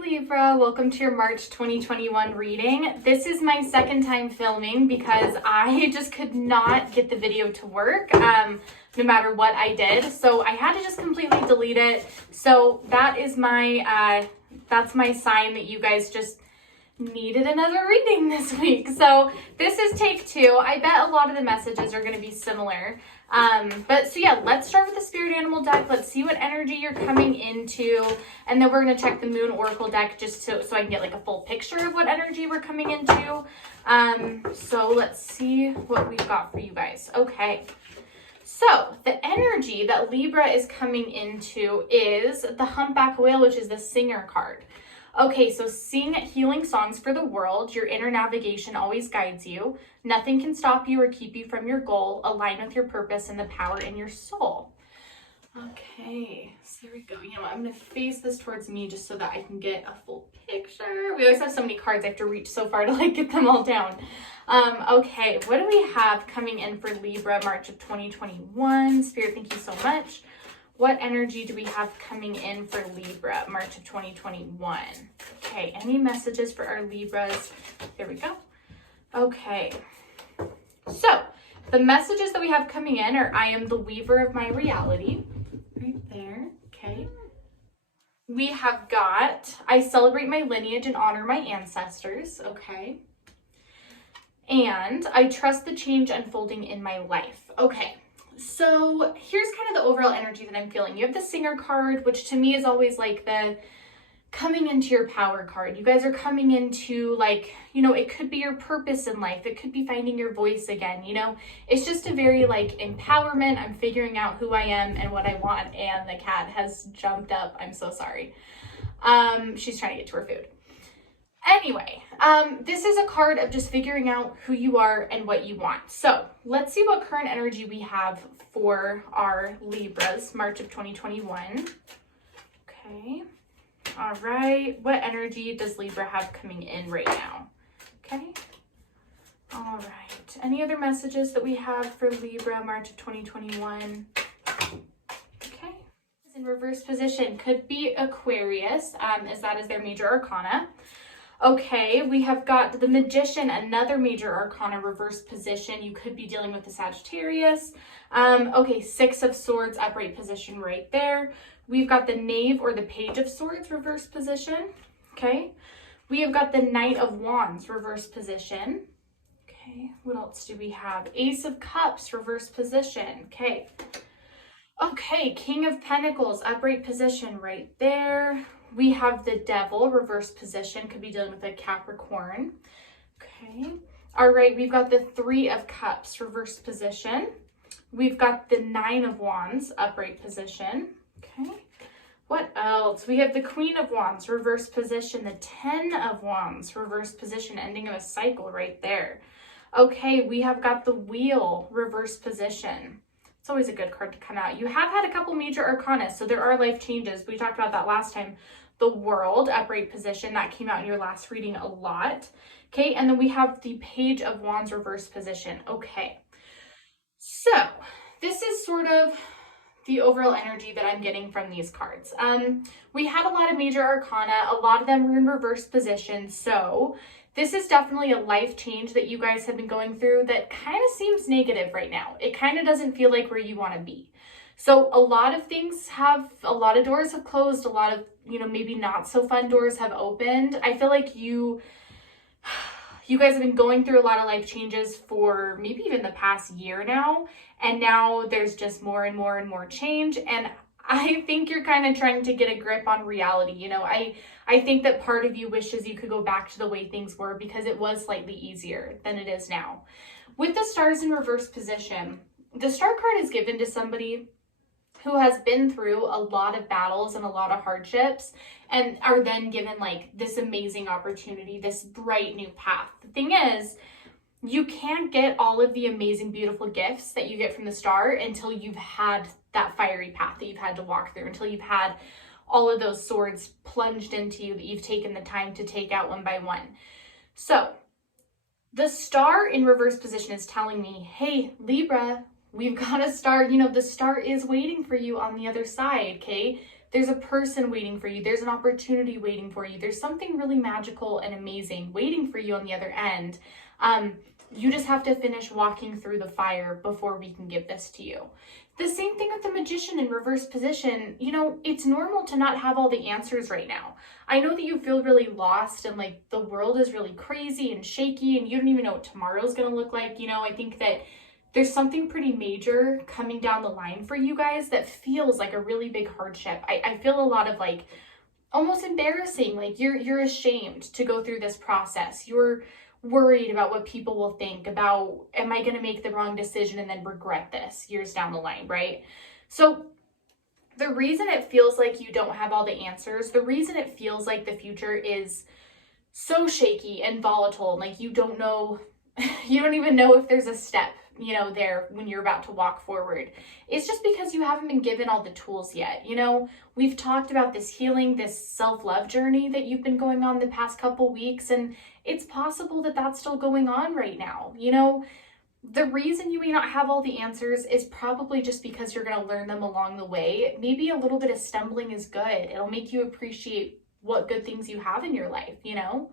Libra, welcome to your March 2021 reading. This is my second time filming because I just could not get the video to work no matter what I did. So I had to just completely delete it. So that is that's my sign that you guys just needed another reading this week. So this is take two. I bet a lot of the messages are going to be similar. So yeah, let's start with the spirit animal deck. Let's see what energy you're coming into, and then we're going to check the moon oracle deck just so I can get like a full picture of what energy we're coming into. So let's see what we've got for you guys. Okay. So the energy that Libra is coming into is the humpback whale, which is the singer card. Okay, so sing healing songs for the world. Your inner navigation always guides you. Nothing can stop you or keep you from your goal. Align with your purpose and the power in your soul. Okay, so there we go. You know what? I'm going to face this towards me just so that I can get a full picture. We always have so many cards. I have to reach so far to like get them all down. Okay, what do we have coming in for Libra, March of 2021? Spirit, thank you so much. What energy do we have coming in for Libra, March of 2021? Okay, any messages for our Libras? Here we go. Okay, so the messages that we have coming in are, I am the weaver of my reality. Right there, okay. We have got, I celebrate my lineage and honor my ancestors, okay. And I trust the change unfolding in my life, okay. So here's kind of the overall energy that I'm feeling. You have the singer card, which to me is always like the coming into your power card. You guys are coming into like, you know, it could be your purpose in life. It could be finding your voice again, you know. It's just a very like empowerment. I'm figuring out who I am and what I want. And the cat has jumped up. I'm so sorry. She's trying to get to her food. Anyway, this is a card of just figuring out who you are and what you want. So let's see what current energy we have for our Libras, March of 2021. Okay. All right. What energy does Libra have coming in right now? Okay. All right. Any other messages that we have for Libra, March of 2021? Okay. In reverse position, could be Aquarius, as that is their major arcana. Okay, we have got the Magician, another major arcana reverse position. You could be dealing with the Sagittarius. Okay, Six of Swords, upright position right there. We've got the Knave or the Page of Swords, reverse position. Okay, we have got the Knight of Wands, reverse position. Okay, what else do we have? Ace of Cups, reverse position. Okay. Okay, King of Pentacles, upright position right there. We have the Devil, reverse position, could be dealing with a Capricorn. Okay. All right, we've got the Three of Cups, reverse position. We've got the Nine of Wands, upright position. Okay. What else? We have the Queen of Wands, reverse position. The Ten of Wands, reverse position, ending of a cycle right there. Okay, we have got the Wheel, reverse position. It's always a good card to come out. You have had a couple major arcana, so there are life changes. We talked about that last time. The World, upright position, that came out in your last reading a lot. Okay, and then we have the Page of Wands, reverse position. Okay, so this is sort of the overall energy that I'm getting from these cards. We had a lot of major arcana. A lot of them were in reverse position, so this is definitely a life change that you guys have been going through that kind of seems negative right now. It kind of doesn't feel like where you want to be. So a lot of doors have closed, a lot of, you know, maybe not so fun doors have opened. I feel like you guys have been going through a lot of life changes for maybe even the past year now. And now there's just more and more and more change. And I think you're kind of trying to get a grip on reality. You know, I think that part of you wishes you could go back to the way things were because it was slightly easier than it is now. With the stars in reverse position, the star card is given to somebody who has been through a lot of battles and a lot of hardships and are then given like this amazing opportunity, this bright new path. The thing is, you can't get all of the amazing, beautiful gifts that you get from the star until you've had that fiery path that you've had to walk through, until you've had all of those swords plunged into you that you've taken the time to take out one by one. So the star in reverse position is telling me, hey, Libra, we've got a star, you know, the star is waiting for you on the other side, okay? There's a person waiting for you. There's an opportunity waiting for you. There's something really magical and amazing waiting for you on the other end. You just have to finish walking through the fire before we can give this to you. The same thing with the Magician in reverse position. You know, it's normal to not have all the answers right now. I know that you feel really lost and like the world is really crazy and shaky and you don't even know what tomorrow's going to look like. You know, I think that there's something pretty major coming down the line for you guys that feels like a really big hardship. I feel a lot of like almost embarrassing, like you're ashamed to go through this process. You're worried about what people will think about, am I going to make the wrong decision and then regret this years down the line, right? So the reason it feels like you don't have all the answers, the reason it feels like the future is so shaky and volatile, and like you don't know, you don't even know if there's a step, you know, there when you're about to walk forward. It's just because you haven't been given all the tools yet. You know, we've talked about this healing, this self-love journey that you've been going on the past couple weeks, and it's possible that that's still going on right now. You know, the reason you may not have all the answers is probably just because you're going to learn them along the way. Maybe a little bit of stumbling is good. It'll make you appreciate what good things you have in your life, you know?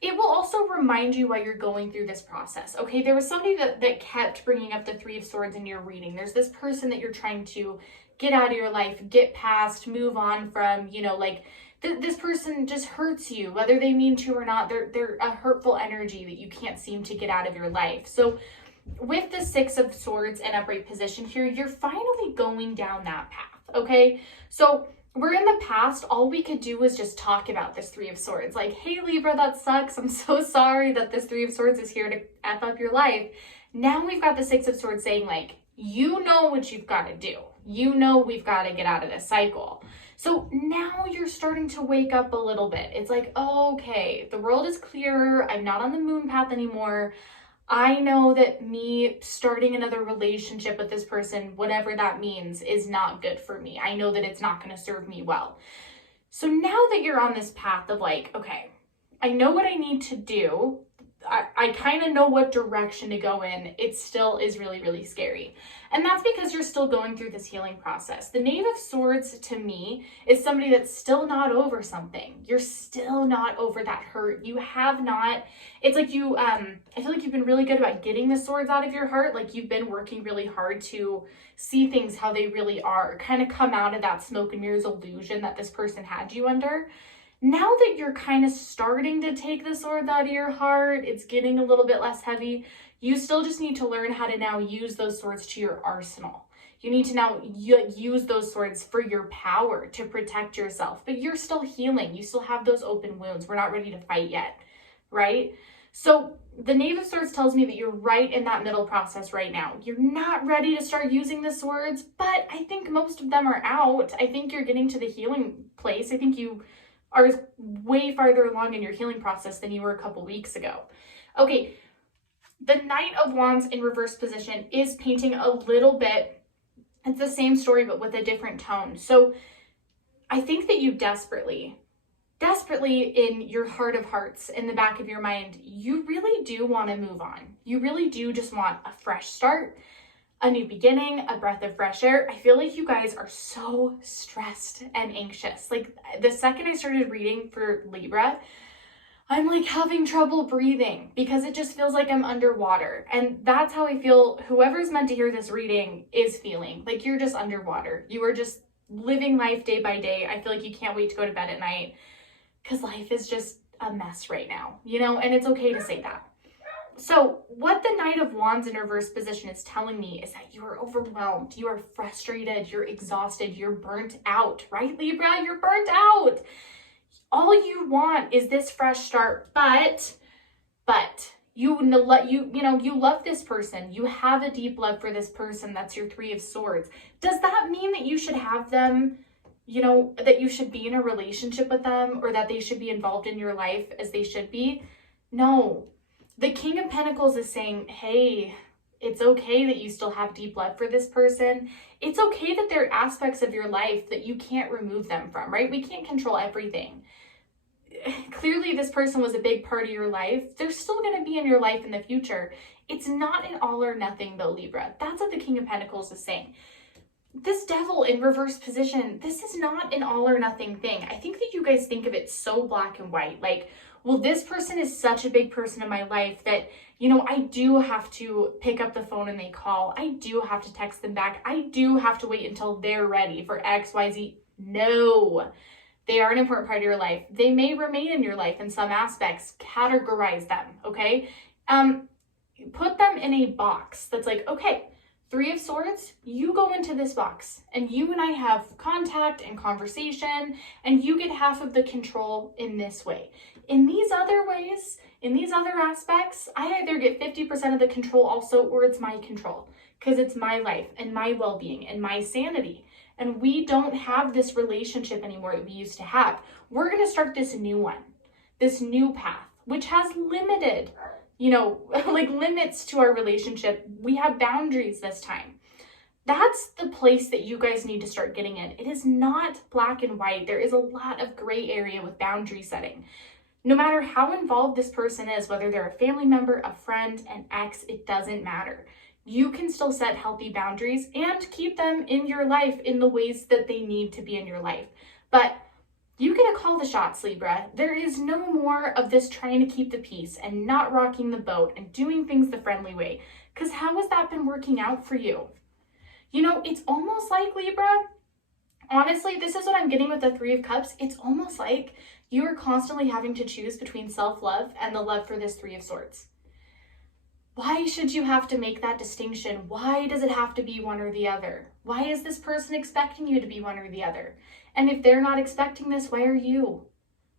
It will also remind you why you're going through this process. Okay, there was somebody that kept bringing up the Three of Swords in your reading. There's this person that you're trying to get out of your life, get past, move on from, you know, like this person just hurts you, whether they mean to or not. They're a hurtful energy that you can't seem to get out of your life. So with the Six of Swords in upright position here, you're finally going down that path, okay? So we're in the past, all we could do was just talk about this Three of Swords. Like, hey, Libra, that sucks. I'm so sorry that this Three of Swords is here to F up your life. Now we've got the Six of Swords saying, like, you know what you've got to do. You know we've got to get out of this cycle. So now you're starting to wake up a little bit. It's like, oh, okay, the world is clearer. I'm not on the moon path anymore. I know that me starting another relationship with this person, whatever that means, is not good for me. I know that it's not going to serve me well. So now that you're on this path of like, okay, I know what I need to do. I kind of know what direction to go in. It still is really, really scary. And that's because you're still going through this healing process. The Knave of Swords to me is somebody that's still not over something. You're still not over that hurt. You have not, it's like you, I feel like you've been really good about getting the swords out of your heart. Like you've been working really hard to see things how they really are, kind of come out of that smoke and mirrors illusion that this person had you under. Now that you're kind of starting to take the swords out of your heart, it's getting a little bit less heavy. You still just need to learn how to now use those swords to your arsenal. You need to now use those swords for your power to protect yourself. But you're still healing. You still have those open wounds. We're not ready to fight yet, right? So the Knave of Swords tells me that you're right in that middle process right now. You're not ready to start using the swords, but I think most of them are out. I think you're getting to the healing place. I think you are way farther along in your healing process than you were a couple weeks ago. Okay, the Knight of Wands in reverse position is painting a little bit, it's the same story but with a different tone. So I think that you desperately in your heart of hearts, in the back of your mind, you really do want to move on. You really do just want a fresh start, a new beginning, a breath of fresh air. I feel like you guys are so stressed and anxious. Like the second I started reading for Libra, I'm like having trouble breathing because it just feels like I'm underwater. And that's how I feel whoever's meant to hear this reading is feeling. Like you're just underwater. You are just living life day by day. I feel like you can't wait to go to bed at night because life is just a mess right now, you know, and it's okay to say that. So what the Knight of Wands in reverse position is telling me is that you are overwhelmed, you are frustrated, you're exhausted, you're burnt out, right, Libra? You're burnt out. All you want is this fresh start, but you love this person. You have a deep love for this person. That's your Three of Swords. Does that mean that you should have them, you know, that you should be in a relationship with them or that they should be involved in your life as they should be? No. The King of Pentacles is saying, hey, it's okay that you still have deep love for this person. It's okay that there are aspects of your life that you can't remove them from, right? We can't control everything. Clearly, this person was a big part of your life. They're still going to be in your life in the future. It's not an all or nothing though, Libra. That's what the King of Pentacles is saying. this devil in reverse position, this is not an all or nothing thing. I think that you guys think of it so black and white. Like, well, this person is such a big person in my life that, you know, I do have to pick up the phone and they call. I do have to text them back. I do have to wait until they're ready for X, Y, Z. No, they are an important part of your life. They may remain in your life in some aspects. Categorize them, okay? Put them in a box that's like, okay, Three of Swords, you go into this box and you and I have contact and conversation and you get half of the control in this way. In these other ways, in these other aspects, I either get 50% of the control also, or it's my control because it's my life and my well-being and my sanity. And we don't have this relationship anymore that we used to have. We're going to start this new one, this new path, which has limited, you know, like limits to our relationship. We have boundaries this time. That's the place that you guys need to start getting in. It is not black and white. There is a lot of gray area with boundary setting. No matter how involved this person is, whether they're a family member, a friend, an ex, it doesn't matter. You can still set healthy boundaries and keep them in your life in the ways that they need to be in your life. But you get to call the shots, Libra. There is no more of this trying to keep the peace and not rocking the boat and doing things the friendly way. Because how has that been working out for you? You know, it's almost like, Libra, honestly, this is what I'm getting with the Three of Cups. It's almost like you are constantly having to choose between self-love and the love for this Three of Swords. Why should you have to make that distinction? Why does it have to be one or the other? Why is this person expecting you to be one or the other? And if they're not expecting this, why are you?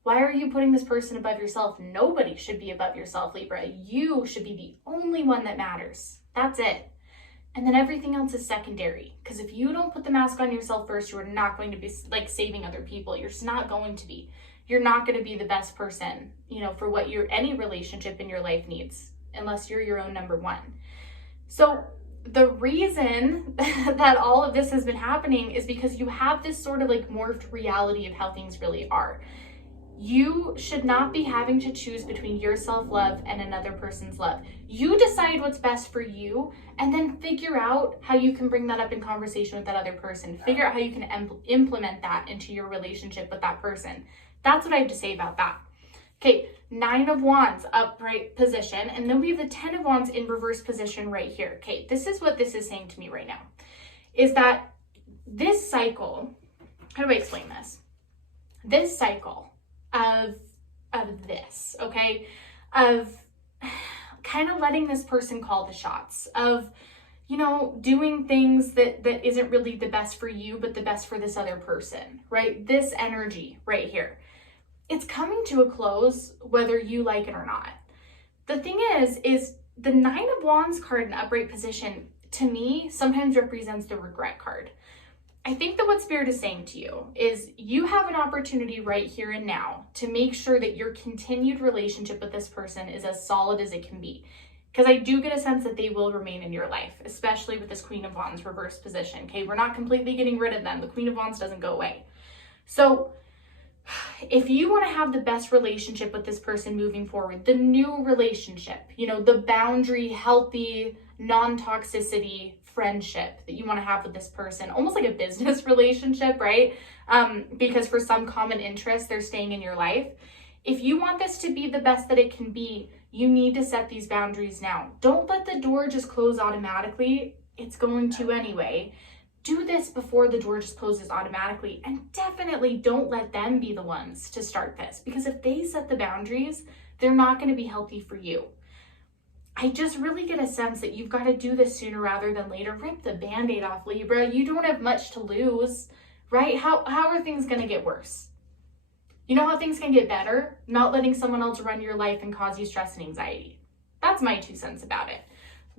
Why are you putting this person above yourself? Nobody should be above yourself, Libra. You should be the only one that matters. That's it. And then everything else is secondary. Because if you don't put the mask on yourself first, you are not going to be like saving other people. You're just not going to be. You're not going to be the best person, you know, for what any relationship in your life needs, unless you're your own number one. So the reason that all of this has been happening is because you have this sort of like morphed reality of how things really are. You should not be having to choose between your self-love and another person's love. You decide what's best for you and then figure out how you can bring that up in conversation with that other person. Figure out how you can implement that into your relationship with that person. That's what I have to say about that. Okay, Nine of Wands, upright position. And then we have the 10 of Wands in reverse position right here. Okay, this is what this is saying to me right now. Is that this cycle, how do I explain this? This cycle of this, okay? Of kind of letting this person call the shots. Of, you know, doing things that isn't really the best for you, but the best for this other person, right? This energy right here. It's coming to a close whether you like it or not. The thing is the Nine of Wands card in upright position, to me, sometimes represents the regret card. I think that what Spirit is saying to you is you have an opportunity right here and now to make sure that your continued relationship with this person is as solid as it can be. Because I do get a sense that they will remain in your life, especially with this Queen of Wands reverse position. Okay, we're not completely getting rid of them. The Queen of Wands doesn't go away. So if you want to have the best relationship with this person moving forward, the new relationship, you know, the boundary, healthy, non-toxicity friendship that you want to have with this person, almost like a business relationship, right? Because for some common interest, they're staying in your life. If you want this to be the best that it can be, you need to set these boundaries now. Don't let the door just close automatically. It's going to anyway. Do this before the door just closes automatically, and definitely don't let them be the ones to start this, because if they set the boundaries, they're not going to be healthy for you. I just really get a sense that you've got to do this sooner rather than later. Rip the Band-Aid off, Libra. You don't have much to lose, right? How are things going to get worse? You know how things can get better? Not letting someone else run your life and cause you stress and anxiety. That's my 2 cents about it.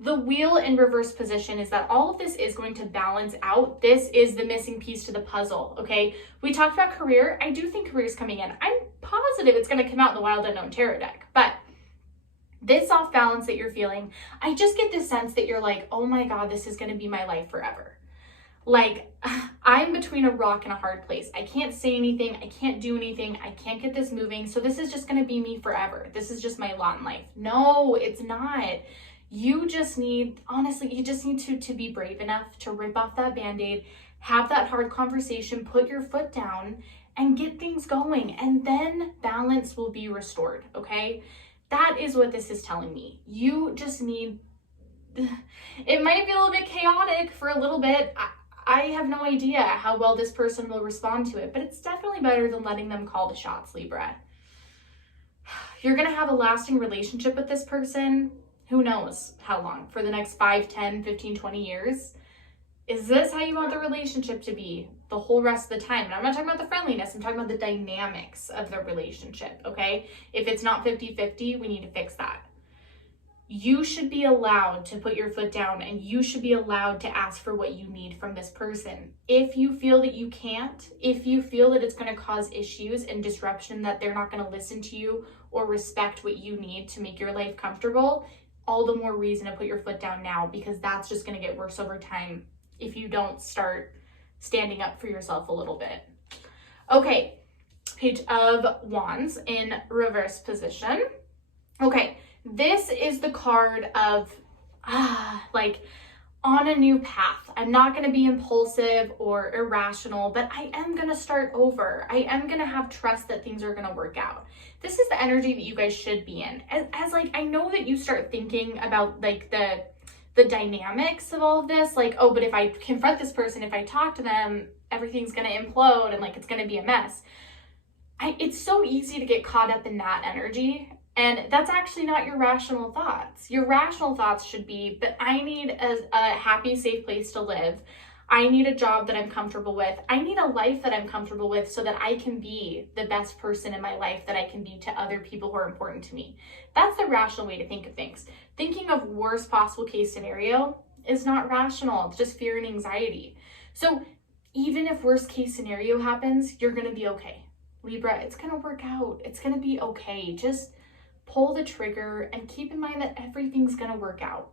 The Wheel in reverse position is that all of this is going to balance out. This is the missing piece to the puzzle, okay? We talked about career. I do think career is coming in. I'm positive it's going to come out in the Wild Unknown Tarot deck, but this off balance that you're feeling, I just get this sense that you're like, oh my God, this is going to be my life forever. Like, I'm between a rock and a hard place. I can't say anything. I can't do anything. I can't get this moving. So this is just going to be me forever. This is just my lot in life. No, it's not. You just need, honestly, you just need to be brave enough to rip off that Band-Aid, Have that hard conversation, put your foot down, and get things going. And then balance will be restored, okay? That is what this is telling me. You just need, it might be a little bit chaotic for a little bit. I have no idea how well this person will respond to it, but it's definitely better than letting them call the shots, Libra. You're going to have a lasting relationship with this person. Who knows how long? For the next 5, 10, 15, 20 years? Is this how you want the relationship to be the whole rest of the time? And I'm not talking about the friendliness. I'm talking about the dynamics of the relationship, okay? If it's not 50-50, we need to fix that. You should be allowed to put your foot down, and you should be allowed to ask for what you need from this person. If you feel that you can't, if you feel that it's going to cause issues and disruption, that they're not going to listen to you or respect what you need to make your life comfortable, all the more reason to put your foot down now, because that's just going to get worse over time if you don't start standing up for yourself a little bit. Okay, Page of Wands in reverse position. Okay, this is the card of like on a new path. I'm not going to be impulsive or irrational, but I am going to start over. I am going to have trust that things are going to work out. This is the energy that you guys should be in. As like, I know that you start thinking about like the dynamics of all of this, like, oh, but if I confront this person, if I talk to them, everything's going to implode and like it's going to be a mess. It's so easy to get caught up in that energy. And that's actually not your rational thoughts. Your rational thoughts should be, but I need a happy, safe place to live. I need a job that I'm comfortable with. I need a life that I'm comfortable with so that I can be the best person in my life that I can be to other people who are important to me. That's the rational way to think of things. Thinking of worst possible case scenario is not rational. It's just fear and anxiety. So even if worst case scenario happens, you're going to be okay. Libra, it's going to work out. It's going to be okay. Just pull the trigger and keep in mind that everything's going to work out,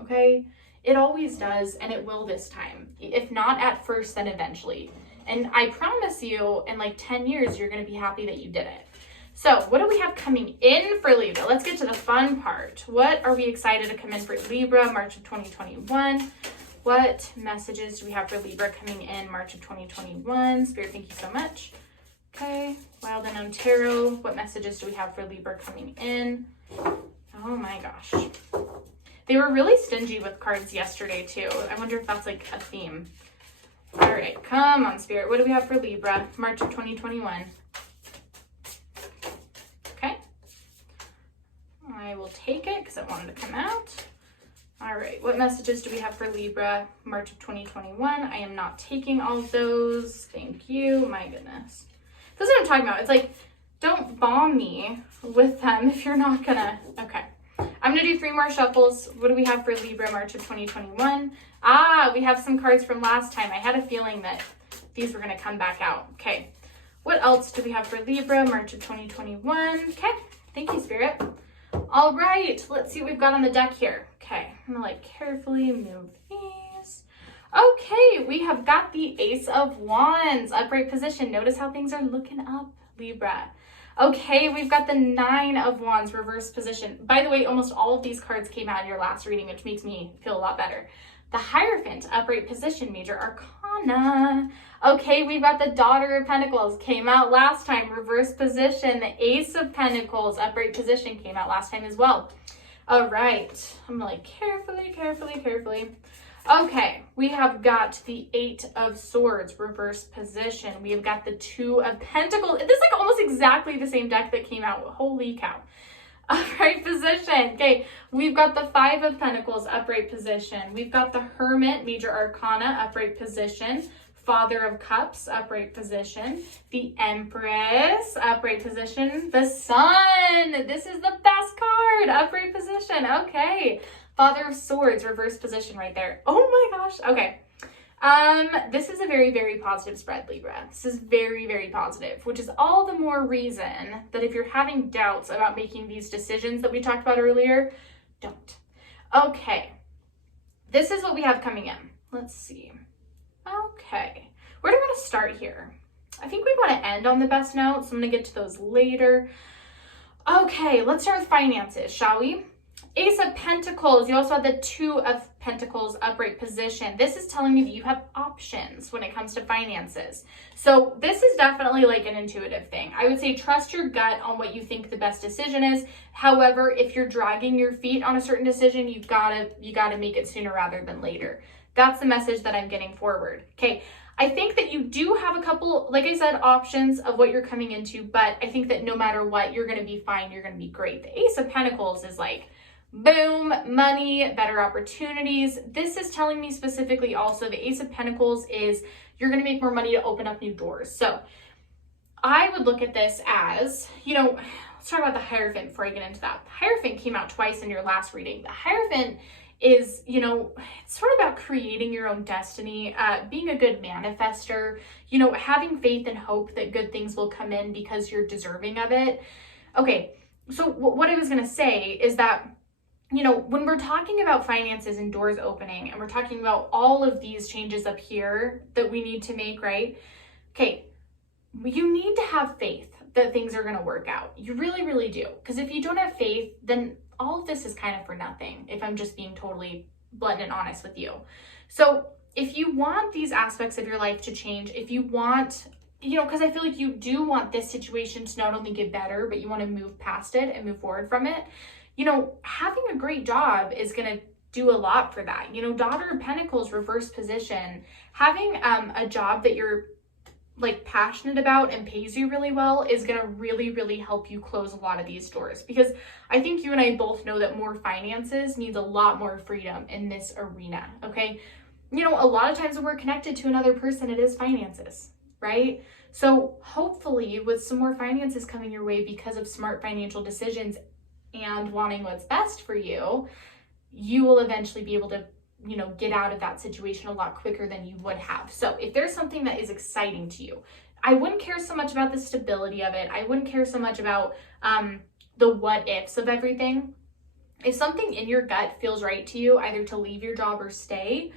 okay? It always does, and it will this time. If not at first, then eventually. And I promise you, in like 10 years, you're going to be happy that you did it. So what do we have coming in for Libra? Let's get to the fun part. What are we excited to come in for Libra, March of 2021? What messages do we have for Libra coming in March of 2021? Spirit, thank you so much. Okay, Wild and Unknown Tarot, what messages do we have for Libra coming in? Oh my gosh. They were really stingy with cards yesterday too. I wonder if that's like a theme. All right, come on, Spirit. What do we have for Libra, March of 2021? Okay. I will take it because it wanted to come out. All right, what messages do we have for Libra, March of 2021? I am not taking all of those. Thank you. My goodness. This is what I'm talking about. It's like, don't bomb me with them if you're not gonna. Okay. I'm gonna do 3 more shuffles. What do we have for Libra, March of 2021? We have some cards from last time. I had a feeling that these were gonna come back out. Okay. What else do we have for Libra, March of 2021? Okay. Thank you, Spirit. All right. Let's see what we've got on the deck here. Okay. I'm gonna like carefully move these. Okay, we have got the Ace of Wands, upright position. Notice how things are looking up, Libra. Okay, we've got the 9 of Wands, reverse position. By the way, almost all of these cards came out in your last reading, which makes me feel a lot better. The Hierophant, upright position, major arcana. Okay, we've got the Daughter of Pentacles, came out last time, reverse position. The Ace of Pentacles, upright position, came out last time as well. All right, I'm gonna like carefully. Okay, we have got the 8 of Swords, reverse position. We have got the 2 of Pentacles. This is like almost exactly the same deck that came out. Holy cow. Upright position. Okay, we've got the 5 of Pentacles, upright position. We've got the Hermit, major arcana, upright position. Father of Cups, upright position. The Empress, upright position. The Sun. This is the best card, upright position. Okay. Father of Swords, reverse position right there. Oh my gosh. Okay. This is a very, very positive spread, Libra. This is very, very positive, which is all the more reason that if you're having doubts about making these decisions that we talked about earlier, don't. Okay. This is what we have coming in. Let's see. Okay. Where do we want to start here? I think we want to end on the best notes. I'm going to get to those later. Okay, let's start with finances, shall we? Ace of Pentacles. You also have the Two of Pentacles upright position. This is telling me that you have options when it comes to finances. So this is definitely like an intuitive thing. I would say trust your gut on what you think the best decision is. However, if you're dragging your feet on a certain decision, you gotta make it sooner rather than later. That's the message that I'm getting forward. Okay. I think that you do have a couple, like I said, options of what you're coming into, but I think that no matter what, you're going to be fine. You're going to be great. The Ace of Pentacles is like, boom, money, better opportunities. This is telling me specifically also the Ace of Pentacles is you're going to make more money to open up new doors. So I would look at this as, let's talk about the Hierophant before I get into that. The Hierophant came out twice in your last reading. The Hierophant is, it's sort of about creating your own destiny, being a good manifester, having faith and hope that good things will come in because you're deserving of it. Okay, so what I was going to say is that, when we're talking about finances and doors opening, and we're talking about all of these changes up here that we need to make, right? Okay, you need to have faith that things are going to work out. You really, really do. Because if you don't have faith, then all of this is kind of for nothing, if I'm just being totally blunt and honest with you. So if you want these aspects of your life to change, if you want, because I feel like you do want this situation to not only get better, but you want to move past it and move forward from it, having a great job is going to do a lot for that. Daughter of Pentacles, reverse position, having a job that you're like passionate about and pays you really well is going to really, really help you close a lot of these doors, because I think you and I both know that more finances means a lot more freedom in this arena. Okay. A lot of times when we're connected to another person, it is finances, right? So hopefully with some more finances coming your way because of smart financial decisions and wanting what's best for you, you will eventually be able to get out of that situation a lot quicker than you would have. So if there's something that is exciting to you, I wouldn't care so much about the stability of it. I wouldn't care so much about the what ifs of everything. If something in your gut feels right to you, either to leave your job or stay,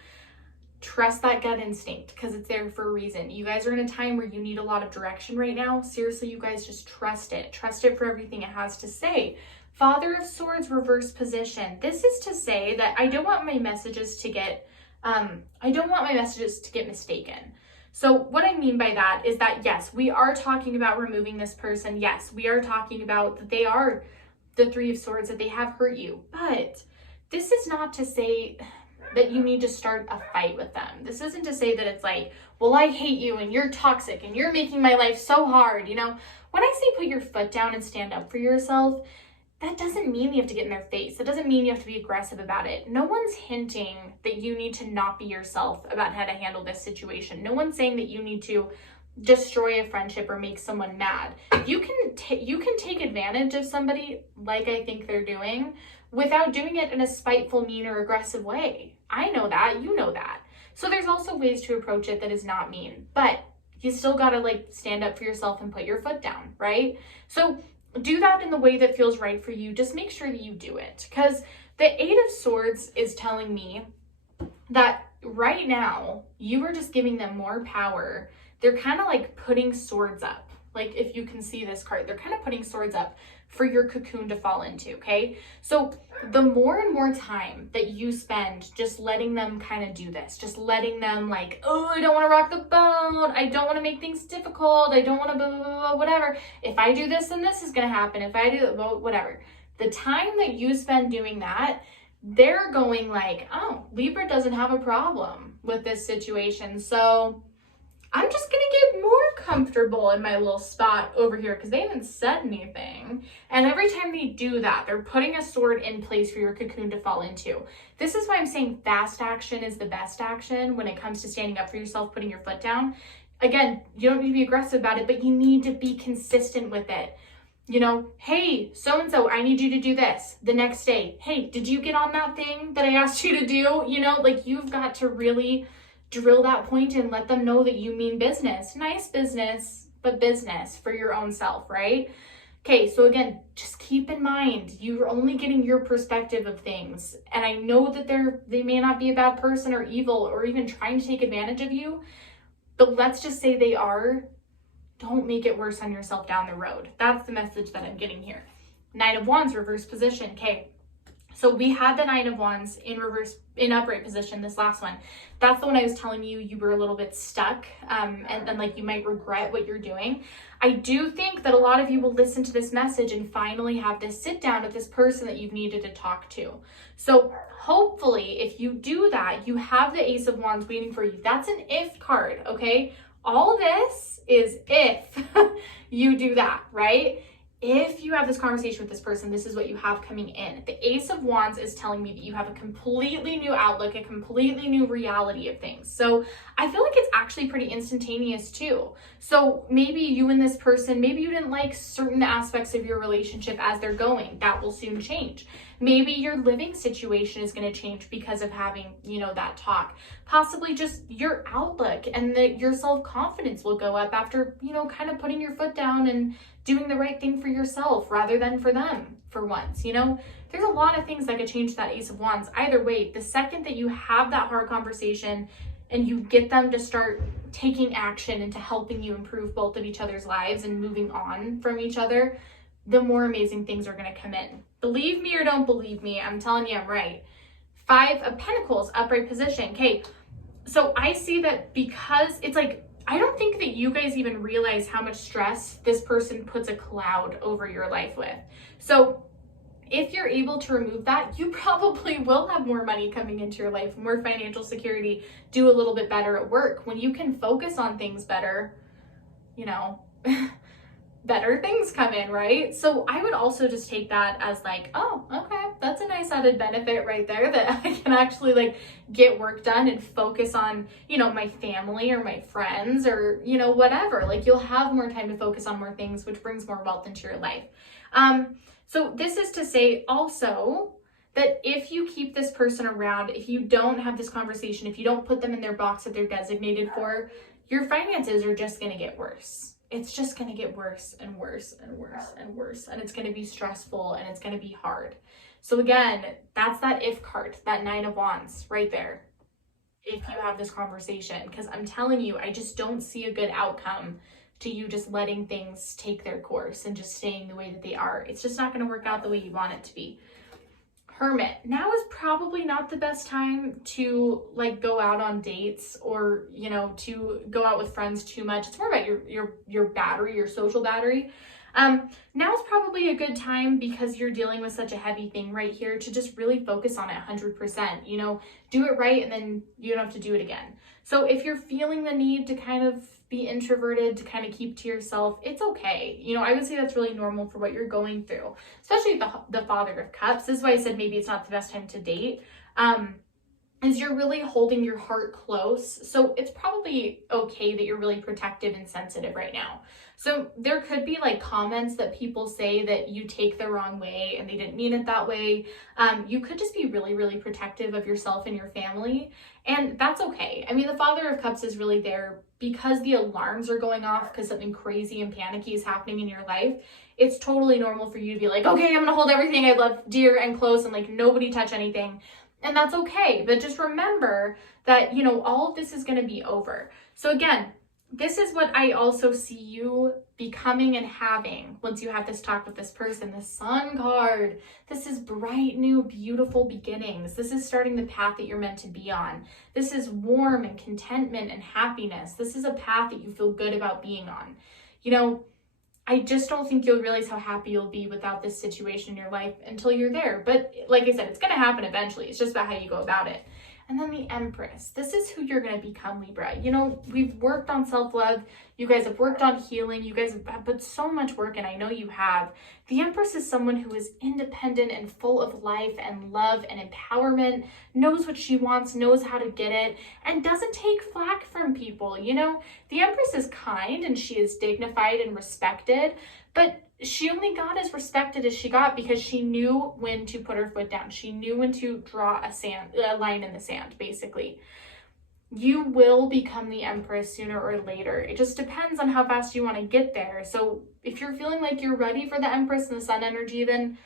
trust that gut instinct, because it's there for a reason. You guys are in a time where you need a lot of direction right now. Seriously, you guys just trust it. Trust it for everything it has to say. Father of Swords, reverse position. This is to say that I don't want my messages to get, mistaken. So what I mean by that is that, yes, we are talking about removing this person. Yes, we are talking about that they are the Three of Swords, that they have hurt you. But this is not to say that you need to start a fight with them. This isn't to say that it's like, well, I hate you and you're toxic and you're making my life so hard. When I say put your foot down and stand up for yourself, that doesn't mean you have to get in their face. That doesn't mean you have to be aggressive about it. No one's hinting that you need to not be yourself about how to handle this situation. No one's saying that you need to destroy a friendship or make someone mad. You can take advantage of somebody, like I think they're doing, without doing it in a spiteful, mean, or aggressive way. I know that. You know that. So there's also ways to approach it that is not mean. But you still got to stand up for yourself and put your foot down, right? So do that in the way that feels right for you. Just make sure that you do it, because the Eight of Swords is telling me that right now you are just giving them more power. They're kind of putting swords up. If you can see this card, they're kind of putting swords up for your cocoon to fall into. Okay. So the more and more time that you spend just letting them kind of do this, just letting them oh, I don't want to rock the boat. I don't want to make things difficult. I don't want to blah, blah, blah, blah, whatever. If I do this, then this is going to happen. If I do whatever. The time that you spend doing that, they're going oh, Libra doesn't have a problem with this situation. So I'm just going to get more comfortable in my little spot over here because they haven't said anything. And every time they do that, they're putting a sword in place for your cocoon to fall into. This is why I'm saying fast action is the best action when it comes to standing up for yourself, putting your foot down. Again, you don't need to be aggressive about it, but you need to be consistent with it. Hey, so-and-so, I need you to do this. The next day, hey, did you get on that thing that I asked you to do? You've got to really drill that point and let them know that you mean business. Nice business, but business for your own self, right? Okay, so again, just keep in mind, you're only getting your perspective of things. And I know that they may not be a bad person or evil or even trying to take advantage of you, but let's just say they are. Don't make it worse on yourself down the road. That's the message that I'm getting here. Knight of Wands, reverse position. Okay, So we had the Nine of Wands in reverse, in upright position, this last one. That's the one I was telling you were a little bit stuck, and then like you might regret what you're doing. I do think that a lot of you will listen to this message and finally have this sit down with this person that you've needed to talk to. So hopefully if you do that, you have the Ace of Wands waiting for you. That's an if card, okay? All this is if you do that, right? If you have this conversation with this person, this is what you have coming in. The Ace of Wands is telling me that you have a completely new outlook, a completely new reality of things. So I feel like it's actually pretty instantaneous too. So maybe you and this person, maybe you didn't like certain aspects of your relationship as they're going. That will soon change. Maybe your living situation is going to change because of having, that talk. Possibly just your outlook and your self-confidence will go up after, kind of putting your foot down and doing the right thing for yourself rather than for them for once. There's a lot of things that could change that Ace of Wands. Either way, the second that you have that hard conversation and you get them to start taking action into helping you improve both of each other's lives and moving on from each other, the more amazing things are going to come in. Believe me or don't believe me, I'm telling you I'm right. 5 of Pentacles, upright position. Okay, so I see that because it's like, I don't think that you guys even realize how much stress this person puts a cloud over your life with. So if you're able to remove that, you probably will have more money coming into your life, more financial security, do a little bit better at work. When you can focus on things better, better things come in, right? So I would also just take that as like, oh, okay, that's a nice added benefit right there, that I can actually like get work done and focus on, my family or my friends or, whatever. Like you'll have more time to focus on more things, which brings more wealth into your life. So this is to say also that if you keep this person around, if you don't have this conversation, if you don't put them in their box that they're designated for, your finances are just going to get worse. It's just going to get worse and worse and worse and worse. And it's going to be stressful and it's going to be hard. So again, that's that if card, that Nine of Wands right there. If you have this conversation, because I'm telling you, I just don't see a good outcome to you just letting things take their course and just staying the way that they are. It's just not going to work out the way you want it to be. Hermit, now is probably not the best time to like go out on dates or, to go out with friends too much. It's more about your battery, your social battery. Now is probably a good time because you're dealing with such a heavy thing right here to just really focus on it 100%, do it right and then you don't have to do it again. So if you're feeling the need to kind of be introverted, to kind of keep to yourself, it's okay. I would say that's really normal for what you're going through, especially the Father of Cups. This is why I said maybe it's not the best time to date, is you're really holding your heart close. So it's probably okay that you're really protective and sensitive right now. So there could be like comments that people say that you take the wrong way and they didn't mean it that way. You could just be really, really protective of yourself and your family. And that's okay. I mean, the Father of Cups is really there because the alarms are going off because something crazy and panicky is happening in your life. It's totally normal for you to be like, okay, I'm going to hold everything I love dear and close and like nobody touch anything. And that's okay. But just remember that, all of this is going to be over. So again, this is what I also see you becoming and having once you have this talk with this person. The Sun card. This is bright, new, beautiful beginnings. This is starting the path that you're meant to be on. This is warm and contentment and happiness. This is a path that you feel good about being on. I just don't think you'll realize how happy you'll be without this situation in your life until you're there. But like I said, it's going to happen eventually. It's just about how you go about it. And then the Empress. This is who you're going to become, Libra. We've worked on self-love. You guys have worked on healing. You guys have put so much work in. I know you have. The Empress is someone who is independent and full of life and love and empowerment, knows what she wants, knows how to get it, and doesn't take flack from people. The Empress is kind and she is dignified and respected, but she only got as respected as she got because she knew when to put her foot down. She knew when to draw a line in the sand, basically. You will become the Empress sooner or later. It just depends on how fast you want to get there. So if you're feeling like you're ready for the Empress and the Sun energy, then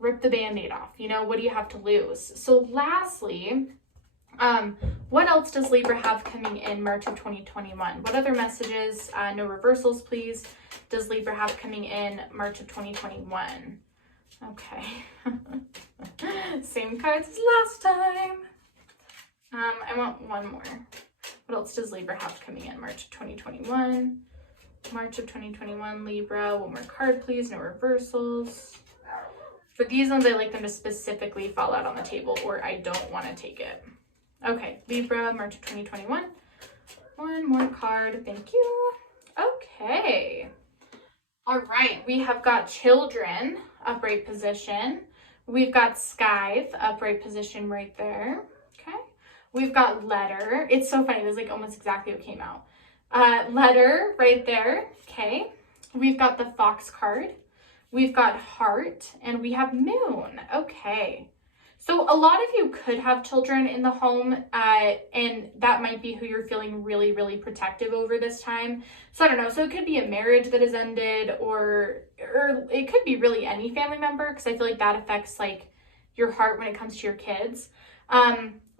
rip the Band-Aid off. What do you have to lose? So lastly, what else does Libra have coming in March of 2021? What other messages, no reversals please, does Libra have coming in March of 2021? Okay. Same cards as last time. I want one more. What else does Libra have coming in March of 2021? March of 2021, Libra. One more card, please. No reversals. For these ones, I like them to specifically fall out on the table, or I don't want to take it. Okay, Libra, March of 2021. One more card. Thank you. Okay. All right, we have got children, upright position. We've got scythe, upright position right there. Okay. We've got letter. It's so funny. It was like almost exactly what came out. Letter right there. Okay. We've got the fox card. We've got heart, and we have moon. Okay. So a lot of you could have children in the home, and that might be who you're feeling really, really protective over this time. So I don't know. So it could be a marriage that has ended, or it could be really any family member, because I feel like that affects like your heart when it comes to your kids.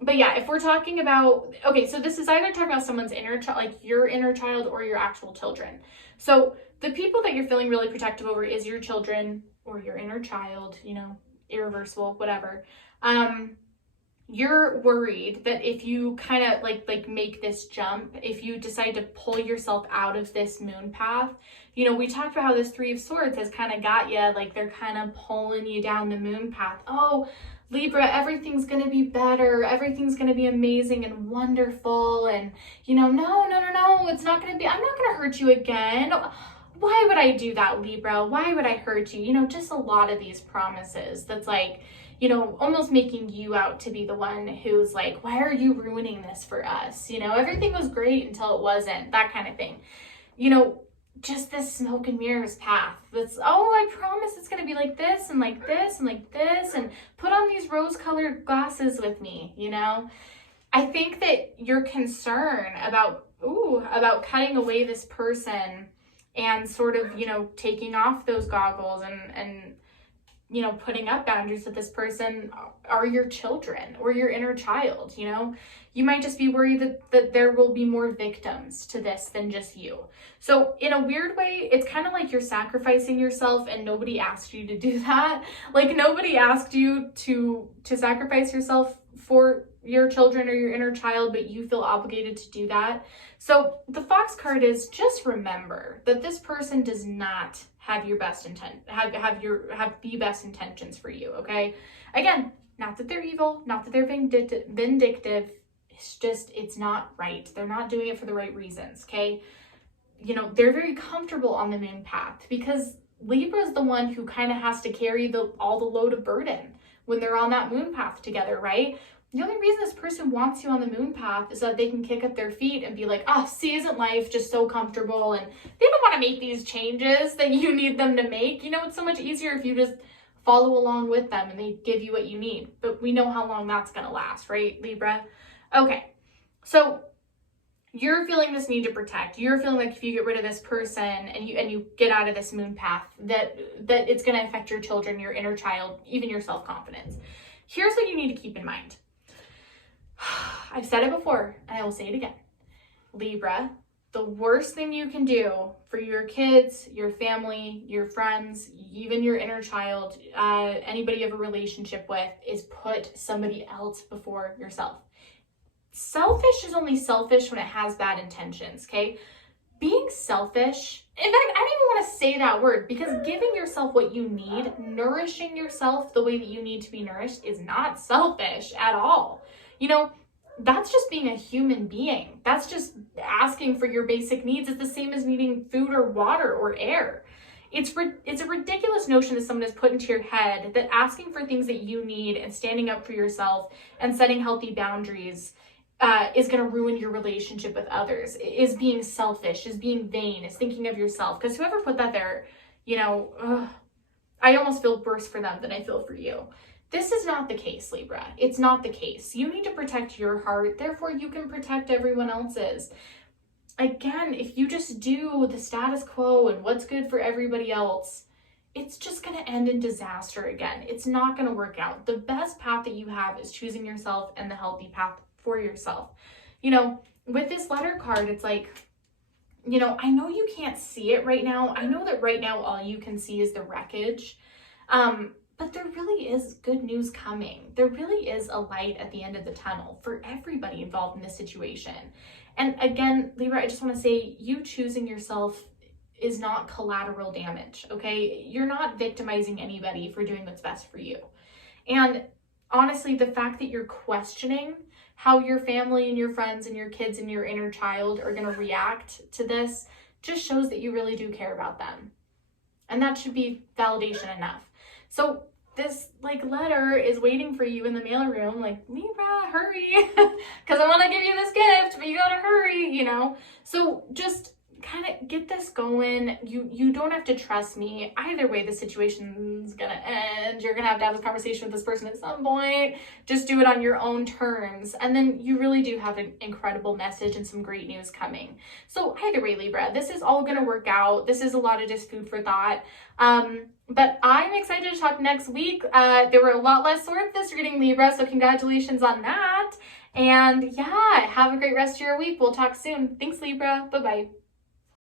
But yeah, if we're talking about, okay, so this is either talking about someone's inner child, like your inner child, or your actual children. So the people that you're feeling really protective over is your children or your inner child, you know, irreversible, whatever. You're worried that if you kind of like make this jump, if you decide to pull yourself out of this moon path, you know, we talked about how this Three of Swords has kind of got you, like they're kind of pulling you down the moon path. Oh, Libra, everything's going to be better. Everything's going to be amazing and wonderful. And, you know, no, it's not going to be, I'm not going to hurt you again. Why would I do that, Libra? Why would I hurt you? You know, just a lot of these promises that's like, you know, almost making you out to be the one who's like, why are you ruining this for us? You know, everything was great until it wasn't, that kind of thing. You know, just this smoke and mirrors path that's, oh, I promise it's going to be like this and like this and like this, and put on these rose-colored glasses with me, you know? I think that your concern about cutting away this person and sort of, you know, taking off those goggles and you know, putting up boundaries with this person are your children or your inner child, you know? You might just be worried that there will be more victims to this than just you. So in a weird way, it's kind of like you're sacrificing yourself and nobody asked you to do that. Like nobody asked you to sacrifice yourself for your children or your inner child, but you feel obligated to do that. So the Fox card is, just remember that this person does not have your best intent, have the best intentions for you, okay? Again, not that they're evil, not that they're vindictive, it's just, it's not right. They're not doing it for the right reasons, okay? You know, they're very comfortable on the moon path because Libra is the one who kind of has to carry all the load of burden when they're on that moon path together, right? The only reason this person wants you on the moon path is so that they can kick up their feet and be like, oh, see, isn't life just so comfortable? And they don't want to make these changes that you need them to make. You know, it's so much easier if you just follow along with them and they give you what you need. But we know how long that's going to last, right, Libra? Okay, so you're feeling this need to protect. You're feeling like if you get rid of this person and you get out of this moon path, that it's going to affect your children, your inner child, even your self-confidence. Here's what you need to keep in mind. I've said it before, and I will say it again. Libra, the worst thing you can do for your kids, your family, your friends, even your inner child, anybody you have a relationship with, is put somebody else before yourself. Selfish is only selfish when it has bad intentions, okay? Being selfish, in fact, I don't even want to say that word, because giving yourself what you need, nourishing yourself the way that you need to be nourished, is not selfish at all. You know, that's just being a human being. That's just asking for your basic needs. It's the same as needing food or water or air. It's a ridiculous notion that someone has put into your head that asking for things that you need and standing up for yourself and setting healthy boundaries is going to ruin your relationship with others, is being selfish, is being vain, is thinking of yourself. Because whoever put that there, you know, I almost feel worse for them than I feel for you. This is not the case, Libra. It's not the case. You need to protect your heart, therefore you can protect everyone else's. Again, if you just do the status quo and what's good for everybody else, it's just going to end in disaster again. It's not going to work out. The best path that you have is choosing yourself and the healthy path for yourself. You know, with this letter card, it's like, you know, I know you can't see it right now. I know that right now all you can see is the wreckage. but there really is good news coming. There really is a light at the end of the tunnel for everybody involved in this situation. And again, Libra, I just want to say, you choosing yourself is not collateral damage, okay? You're not victimizing anybody for doing what's best for you. And honestly, the fact that you're questioning how your family and your friends and your kids and your inner child are going to react to this just shows that you really do care about them. And that should be validation enough. So this letter is waiting for you in the mailroom, Libra, hurry, because I want to give you this gift, but you gotta hurry, So just kind of get this going. You don't have to trust me. Either way, the situation's gonna end. You're gonna have to have this conversation with this person at some point. Just do it on your own terms. And then you really do have an incredible message and some great news coming. So either way, Libra, this is all gonna work out. This is a lot of just food for thought. But I'm excited to talk next week. There were a lot less swords this reading, Libra, so congratulations on that. And yeah, have a great rest of your week. We'll talk soon. Thanks, Libra. Bye-bye.